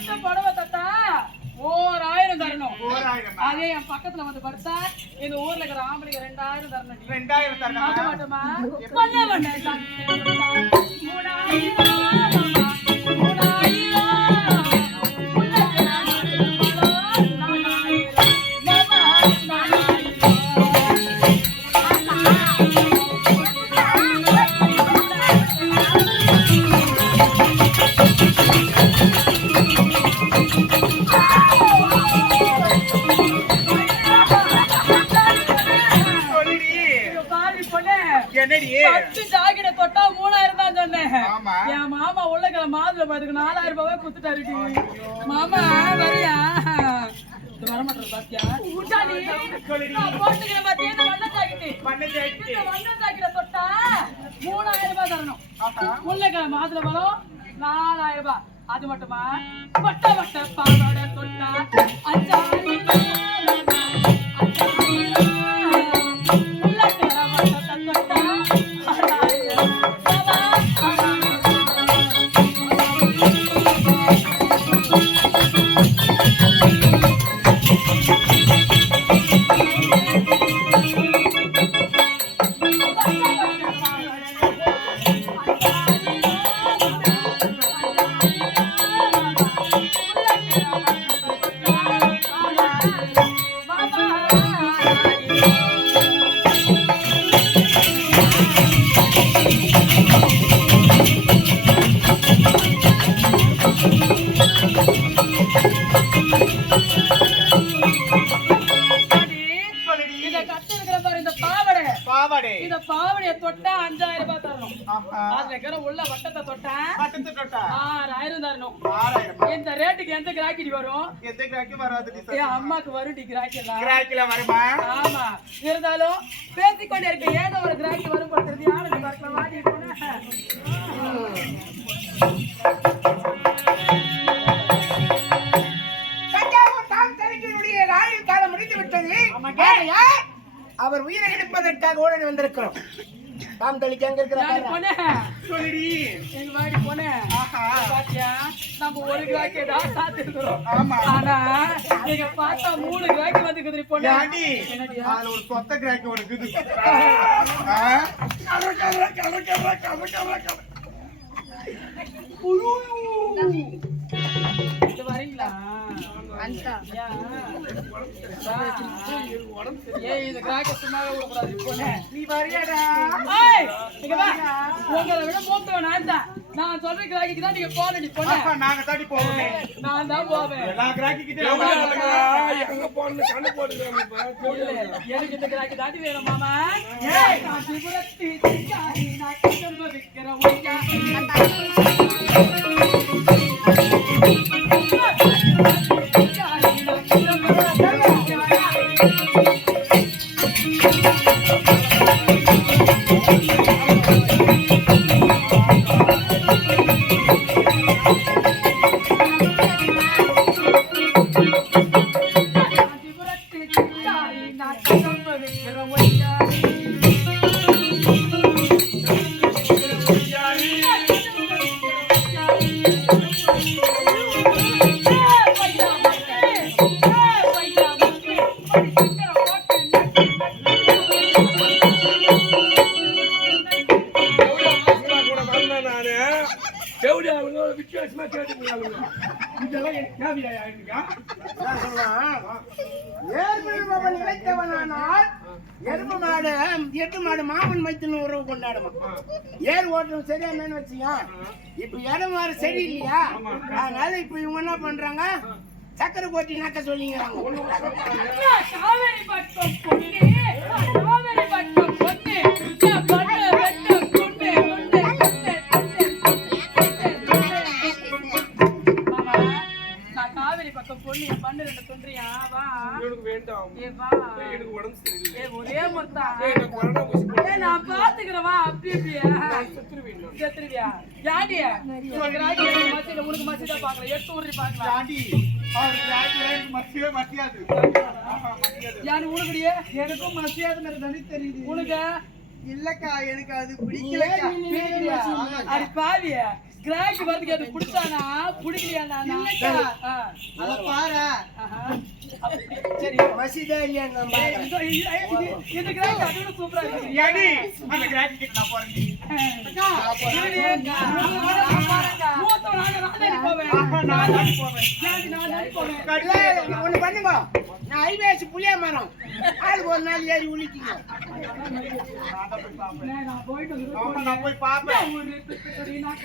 மட்டும் புடவை தத்தா? ஓர் ஆயிரம் தரணும் அதே என் பக்கத்துல வந்து படுத்தா எங்க ஊர்ல இருக்கிற ஆம்பளைக்கு ரெண்டாயிரம் தரணும். ரெண்டாயிரம் தரணும்? மாட்டோமா? பண்ண மூணாயிரம். மாதுளை பழத்துக்கு நாலாயிரம் ரூபாவே குடுத்துட்டாருடி. மாமா வரியா? இது வர மாட்டேங்குது பாத்தியா? போட்டுக்கிறேன் பாத்தியா இந்த வண்ண ஜாக்கெட்டு? பண்ண ஜாக்கெட்டு. இந்த வண்ண ஜாக்கெட்டை தொட்டா மூணாயிரம் ரூபாய் தரணும். உள்ளக்கிற மாதுளை பழம் நாலாயிரம் ரூபாய். அது மட்டுமா வட்ட வட்ட பாவாடை தொட்டா அஞ்சாயிரம் பாவடைய தொட்டா அஞ்சாயிரம் ரூபாய் தரணும். இருக்கிற உள்ள வட்டத்தை தொட்டா பட்டத்து தொட்டா? ஆறாயிரம் தரணும். ஆறாயிரம் இந்த ரேட்டுக்கு எந்த கிராக்கி வரும்? எந்த கிராக்கி வராதுடி என் அம்மாக்கு வருடி கிராக்கி எல்லாம் கிராக்கில வருமா? ஆமா. இருந்தாலும் பேசிக்கொண்டே இருக்க ஏதோ ஒரு கிராக்கி வரும் படுத்துறது யாருக்கு பார்க்கலாம் வாடி போன? உயிரை எடுப்பதற்காக ஓடி வந்திருக்கிறோம். தாம் தளிக்கு எங்க? இது வரீங்களா? ஏய், இந்த கிராக்கை சும்மாவே விடக்கூடாது, பொண்ணு. நீ வரியாடா ஏய், இங்க வா. உங்களை விட மூத்தவன் நான் தான். நான் சொல்ற கிராக்கிக்கு தான் நீங்க போகணும், பொண்ணு. ஆஹா, நாங்க தாண்டி போவோமே நான் தான் போவேன். எல்லா கிராக்கி கிட்ட எனக்கு இந்த கிராக்கி தாண்டி வேணும், மாமா. ஏய், நான் திபுரத்தி சிங்காரி, நான் கதம்ப விக்கிற ஒய்யா. ஏற்படுபவன் நிலைத்தவனானால் மாடு எட்டு மாடு மாமன் மைத்துன்னு உறவு கொண்டாடுமா ஏர் ஓட்டம் சரியா என்னன்னு வச்சுக்கோ இப்ப இடம் மாறு சரியில்லையா அதனால இப்ப இவங்க என்ன பண்றாங்க சக்கரை போட்டி நக்க சொல்லிங்கிறாங்க நான் பாத்துக்கிறேன் வா அப்படி அப்படியே நான். செத்துருவியா யாடியா உனக்கு மசிதா பாக்கல. எடுத்து ஊறி பாக்கலாம் கிராக்கி உனக்குடியே எனக்கும் மசியாதுங்கிறது தானே தெரியுது. உனக்கு? இல்லக்கா எனக்கு அது வச்சுக்கிற? அது பாவிய கிராக் வரதுக்கு அது பிடிச்சானா பிடிக்கலையா. ஆ. அத பாரு. சரி மசிதா இல்லையா நம்ம ஏய், இதோ, சூப்பரா இருக்கு. அந்த கிட்ட நான் போறேன் மூத்தவன் நானு, நான் போவேன். நான் போவேன் நான் போவேன். பண்ணுங்க நான் புளிய மரம் ஒரு நாள் ஏறி உளிக்கிங்க நான் போய் பார்ப்பேன் போயிட்டு ஆமா நான் போய் ஒரு நான்